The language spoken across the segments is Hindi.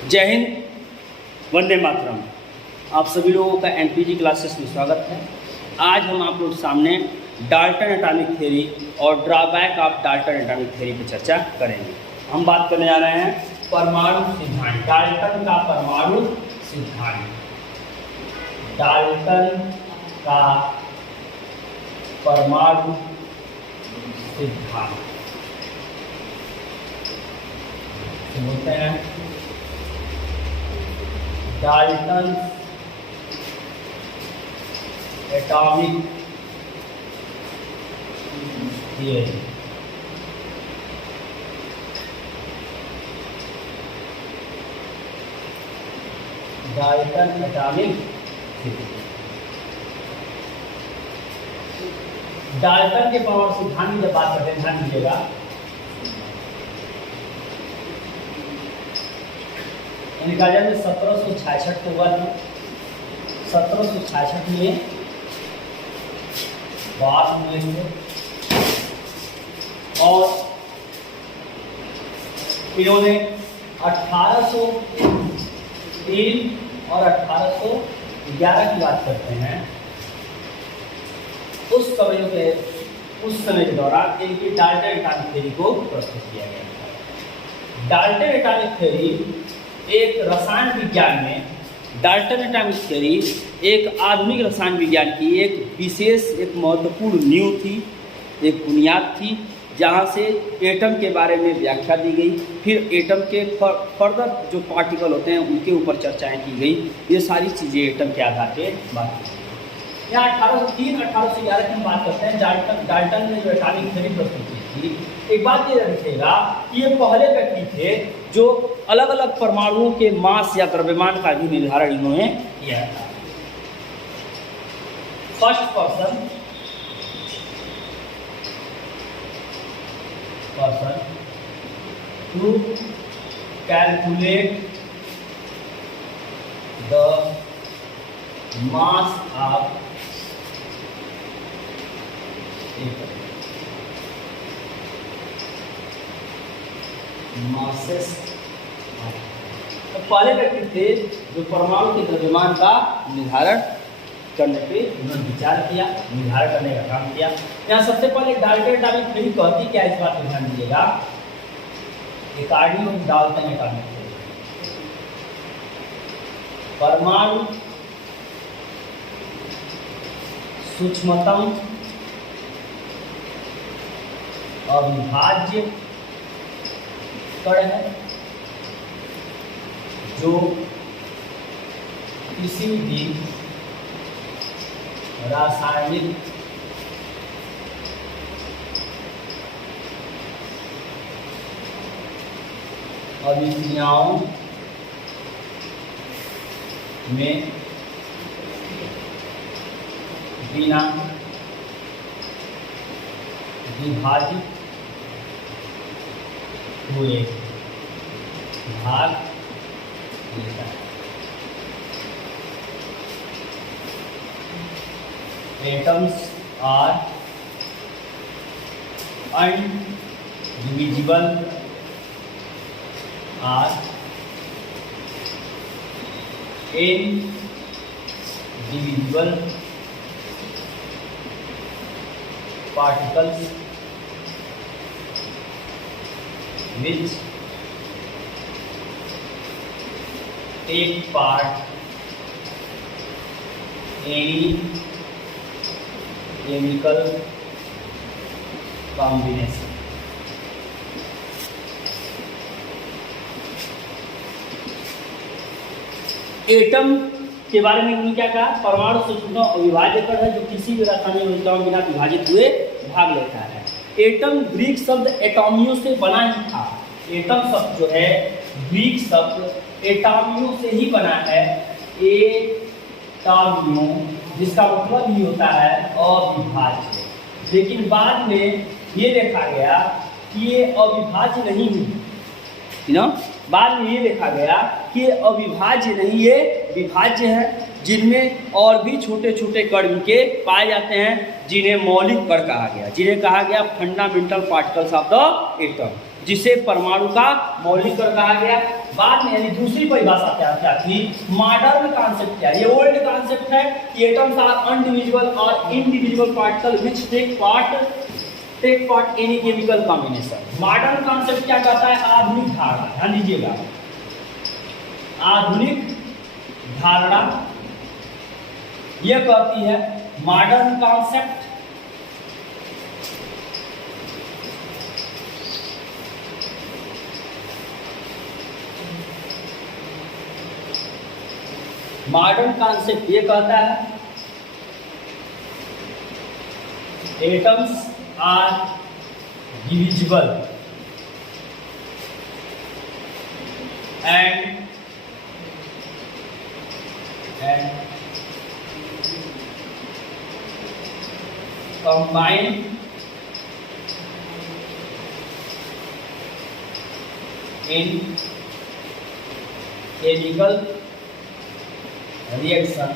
जय हिंद, वंदे मातरम। आप सभी लोगों का एनपीजी क्लासेस में स्वागत है। आज हम आप लोग सामने डाल्टन एटॉमिक थ्योरी और drawback of Dalton atomic theory पर चर्चा करेंगे। हम बात करने जा रहे हैं परमाणु सिद्धांत, डाल्टन का परमाणु सिद्धांत। डाल्टन का परमाणु सिद्धांत बोलते हैं Dalton atomic theory. Dalton atomic theory, Dalton के परमाणु सिद्धांत की जब बात करते हैं, ध्यान दीजिएगा, इनका जन्म 1766 को हुआ था। 1766 में बात हुए थे और इन्होंने 1803 और 1811 की बात करते हैं। उस समय के दौरान इनकी डाल्टन एटॉमिक थ्योरी को प्रस्तुत किया गया था। डाल्टन एटॉमिक थ्योरी एक रसायन विज्ञान में, डाल्टन एटॉमिक थ्योरी एक आधुनिक रसायन विज्ञान की एक विशेष, एक महत्वपूर्ण नींव थी, एक बुनियाद थी, जहाँ से एटम के बारे में व्याख्या दी गई। फिर एटम के फर्दर जो पार्टिकल होते हैं उनके ऊपर चर्चाएं की गई। ये सारी चीज़ें एटम के आधार पर बात की गई। यहाँ 1803-1811 की हम बात करते हैं। डाल्टन ने जो एटॉमिक थ्योरी प्रस्तुत की थी, एक बात ये रखिएगा कि ये पहले व्यक्ति थे जो अलग अलग परमाणुओं के मास या द्रव्यमान का भी निर्धारण इन्होंने किया था। First person to calculate the mass of masses. तो पहले व्यक्ति थे जो परमाणु के द्रव्यमान का निर्धारण करने पे उन्होंने विचार किया, निर्धारण करने का काम किया। यहाँ सबसे पहले डाल्टन एटॉमिक थ्योरी कहती क्या, इस बात को ध्यान दीजिएगा। According to Dalton atomic theory, परमाणु सूक्ष्मतम अविभाज्य कण है जो किसी भी रासायनिक अभिक्रियाओं में बिना विभाजित हुए भाग लेता है। Atoms are undivisible, or indivisible particles which take part any chemical combination। Atom के बारे में उन्होंने क्या कहा, परमाणु सूक्ष्मतम अविभाज्य कण है जो किसी भी रासायनिक अभिक्रियाओं बिना विभाजित हुए भाग लेता है। एटम ग्रीक शब्द एटॉमियो से बना ही था। एटम शब्द जो है ग्रीक शब्द एटॉमियो से ही बना है। एटॉमियो जिसका मतलब ही होता है अविभाज्य। लेकिन बाद में ये देखा गया कि ये अविभाज्य नहीं हुई, बाद में ये देखा गया कि ये अविभाज्य नहीं, ये विभाज्य है, जिनमें और भी छोटे छोटे कण के पाए जाते हैं, जिन्हें मौलिक कण कहा गया, जिन्हें कहा गया fundamental particles of the atom. जिसे परमाणु का मौलिक कण कहा गया। बाद में यानी दूसरी परिभाषा क्या थी, मॉडर्न कॉन्सेप्ट क्या, ये ओल्ड कॉन्सेप्ट है कि एटम्स आर अनडिविजिबल और indivisible particle which take part any chemical combination. Modern concept क्या कहता है, आधुनिक धारणा, ध्यान दीजिएगा, आधुनिक धारणा यह कहती है, मॉडर्न कॉन्सेप्ट ये कहता है atoms are divisible and combine in chemical reaction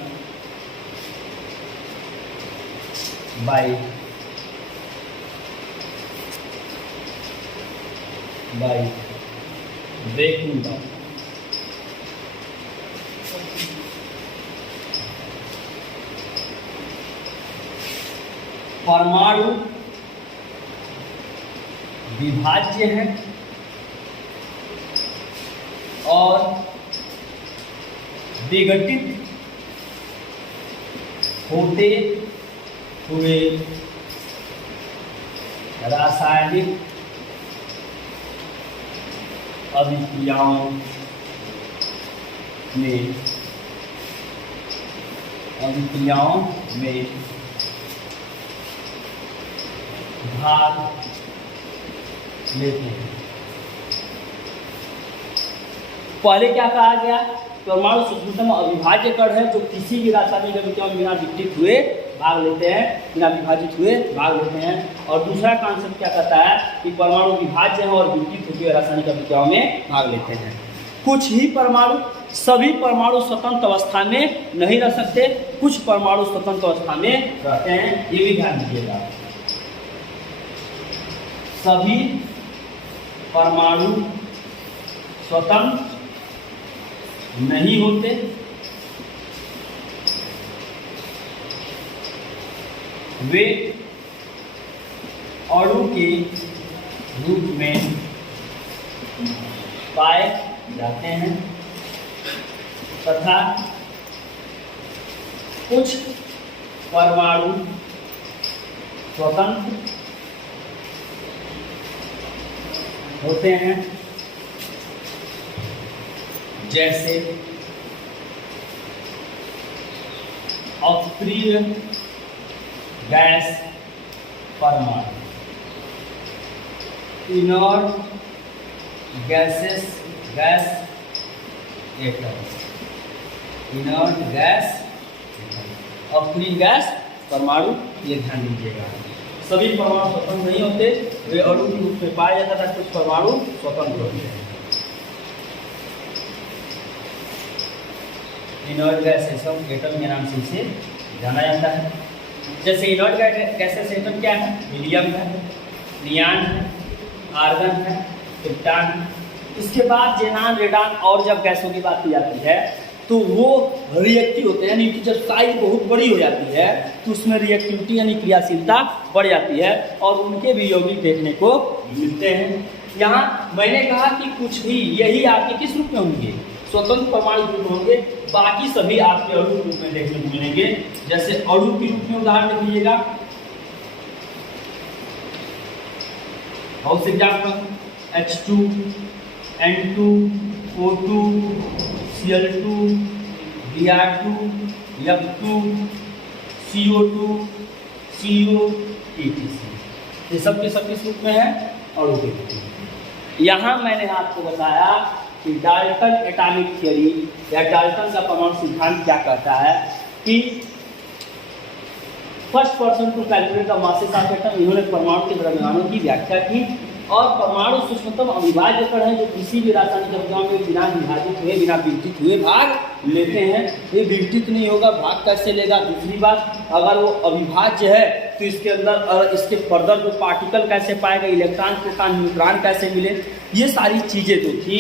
by breaking down। परमाणु विभाज्य है और विघटित होते हुए रासायनिक अभिक्रियाओं में भाग लेते हैं। पहले क्या कहा गया, परमाणु सूक्ष्मतम अविभाज्य कण है जो किसी भी रासायनिक अभिक्रिया में बिना विघटित हुए भाग लेते हैं, बिना विभाजित हुए भाग लेते हैं। और दूसरा कॉन्सेप्ट क्या कहता है कि परमाणु विभाज्य है और विघटित होते हुए रासायनिक अभिक्रियाओं में भाग लेते हैं। कुछ ही परमाणु, सभी परमाणु स्वतंत्र अवस्था में नहीं रह सकते, कुछ परमाणु स्वतंत्र अवस्था में रहते हैं, ये भी ध्यान दीजिएगा। सभी परमाणु स्वतंत्र नहीं होते, वे अणु के रूप में पाए जाते हैं तथा कुछ परमाणु स्वतंत्र होते हैं, जैसे अप्रिय गैस परमाणु, inert gases, gas atoms, inert gas, अप्रिय गैस परमाणु, ये ध्यान दीजिएगा। सभी परमाणु स्वतंत्र नहीं होते, वे अणु के रूप में पाए जाता था, कुछ परमाणु स्वतंत्र होते हैं। इनर्ट गैसेस एटम के नाम से इसे जाना जाता है। जैसे इनर्ट गैसेस एटम क्या है, हीलियम है, नियान है, आर्गन है, क्रिप्टॉन है। इसके बाद जेनान, रेडान और जब गैसों की बात की जाती है तो वो रिएक्टिव होते हैं, यानी कि जब साइज बहुत बड़ी हो जाती है तो उसमें रिएक्टिविटी यानी क्रियाशीलता बढ़ जाती है और उनके भी यौगिक देखने को मिलते हैं। यहाँ मैंने कहा कि कुछ भी यही आपके किस रूप में होंगे, स्वतंत्र परमाणु रूप में होंगे, बाकी सभी आपके अणु रूप में देखने को मिलेंगे। जैसे अणु के रूप में उदाहरण देख लीजिएगा, house example H2, N2, O2, Cl2, Br2, F2, CO2, CO, etc। ये सब के सब किस रूप में है, अणु के रूप में। यहाँ मैंने आपको बताया कि डाल्टन एटॉमिक थ्योरी या डाल्टन का परमाणु सिद्धांत क्या कहता है कि first person to calculate the masses of atom, इन्होंने परमाणु के द्रव्यमानों की व्याख्या की। और परमाणु सूक्ष्मतम अविभाज्य कण है जो किसी भी रासायनिक अभिक्रिया में बिना विभाजित हुए, बिना विघटित हुए भाग लेते हैं। ये विघटित नहीं होगा, भाग कैसे लेगा। दूसरी बात, अगर वो अविभाज्य है तो इसके अंदर और इसके फर्दर जो पार्टिकल कैसे पाएगा, इलेक्ट्रॉन प्रोटॉन न्यूट्रॉन कैसे मिले, ये सारी चीज़ें जो थी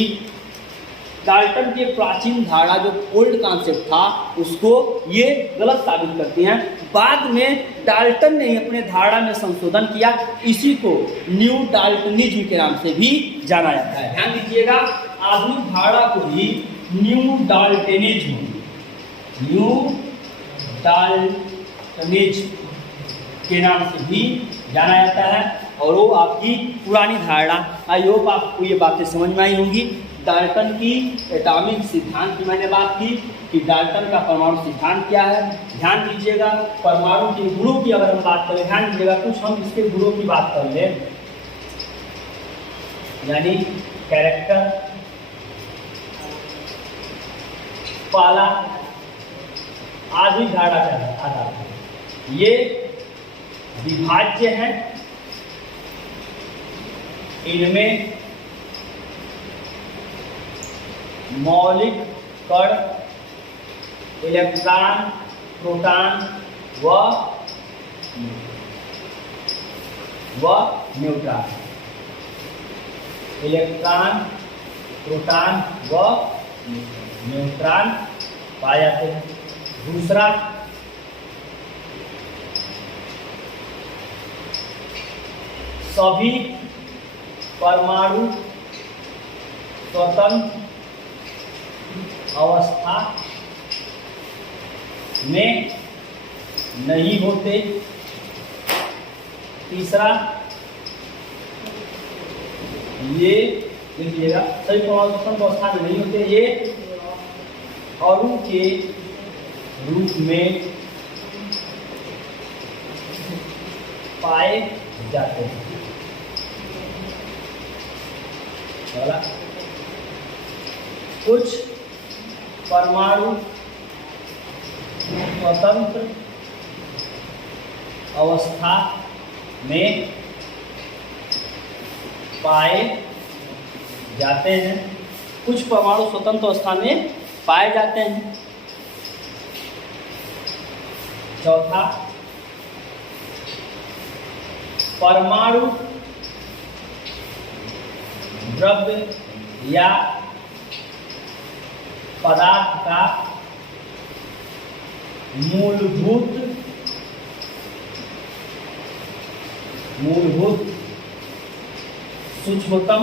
डाल्टन के प्राचीन धारणा जो ओल्ड कॉन्सेप्ट था उसको ये गलत साबित करती हैं। बाद में डाल्टन ने अपने धारणा में संशोधन किया, इसी को न्यू डाल्टनिज्म के नाम से भी जाना जाता है। ध्यान दीजिएगा, आधुनिक धारणा को ही न्यू डाल्टनिज्म के नाम से भी जाना जाता है। और वो आपकी पुरानी धारणा, आई होप आपको ये बातें समझ में आई होंगी। डाल्टन की एटॉमिक सिद्धांत की मैंने बात की कि डाल्टन का परमाणु सिद्धांत क्या है। ध्यान दीजिएगा, परमाणु के गुणों की अगर हम बात करें, ध्यान दीजिएगा कुछ हम इसके गुणों की बात कर लें, यानी कैरेक्टर, पहला आधुनिक धारणा के आधार पर ये विभाज्य है, इनमें मौलिक कण, इलेक्ट्रॉन, प्रोटॉन व न्यूट्रॉन, इलेक्ट्रॉन, प्रोटॉन व न्यूट्रॉन पाए जाते हैं। दूसरा, सभी परमाणु स्वतंत्र अवस्था में नहीं होते। तीसरा, ये देखिएगा, सभी परमाणु स्वतंत्र अवस्था में नहीं होते, ये अणु के रूप में पाए जाते हैं। कुछ परमाणु स्वतंत्र अवस्था में पाए जाते हैं, कुछ परमाणु स्वतंत्र अवस्था में पाए जाते हैं। चौथा, परमाणु द्रव्य या पदार्थ का मूलभूत सूक्ष्मतम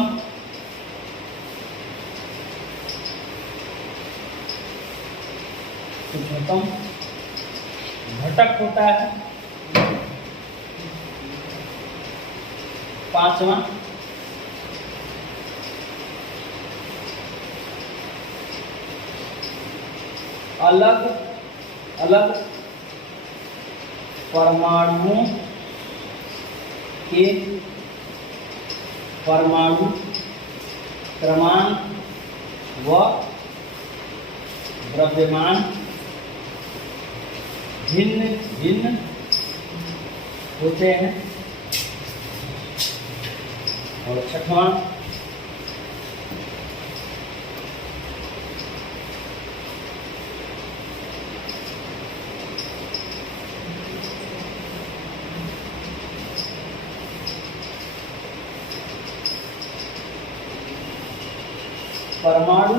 घटक होता है। पांचवा, अलग अलग परमाणुओं के परमाणु क्रमांक व द्रव्यमान भिन्न भिन्न होते हैं। और छठवां, परमाणु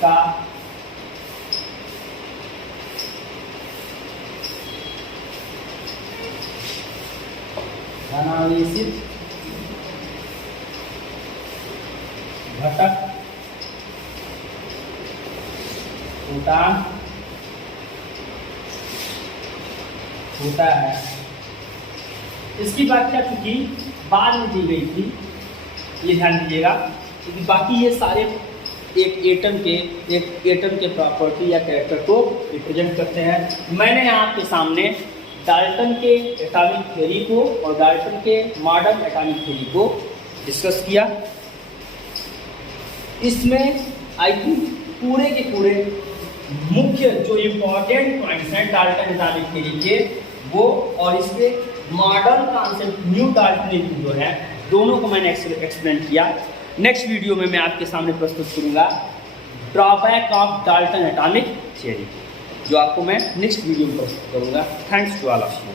का अनावेशित घटक प्रोटॉन होता है। इसकी व्याख्या चूंकि बाद में दी गई थी, ये ध्यान दीजिएगा, क्योंकि बाकी ये सारे एक एटम के प्रॉपर्टी या कैरेक्टर को रिप्रेजेंट करते हैं। मैंने यहाँ आपके सामने डाल्टन के एटॉमिक थ्योरी को और डाल्टन के मॉडर्न एटॉमिक थ्योरी को डिस्कस किया। इसमें आई थिंक पूरे के पूरे मुख्य जो इम्पोर्टेंट पॉइंट्स हैं डाल्टन एटॉमिक थ्योरी के, वो और इसके मॉडर्न कॉन्सेप्ट न्यू डाल्टनिज्म जो है, दोनों को मैंने एक्सप्लेन किया। नेक्स्ट वीडियो में मैं आपके सामने प्रस्तुत करूंगा drawback of Dalton atomic theory, जो आपको मैं नेक्स्ट वीडियो में प्रस्तुत करूँगा। Thanks to all of you.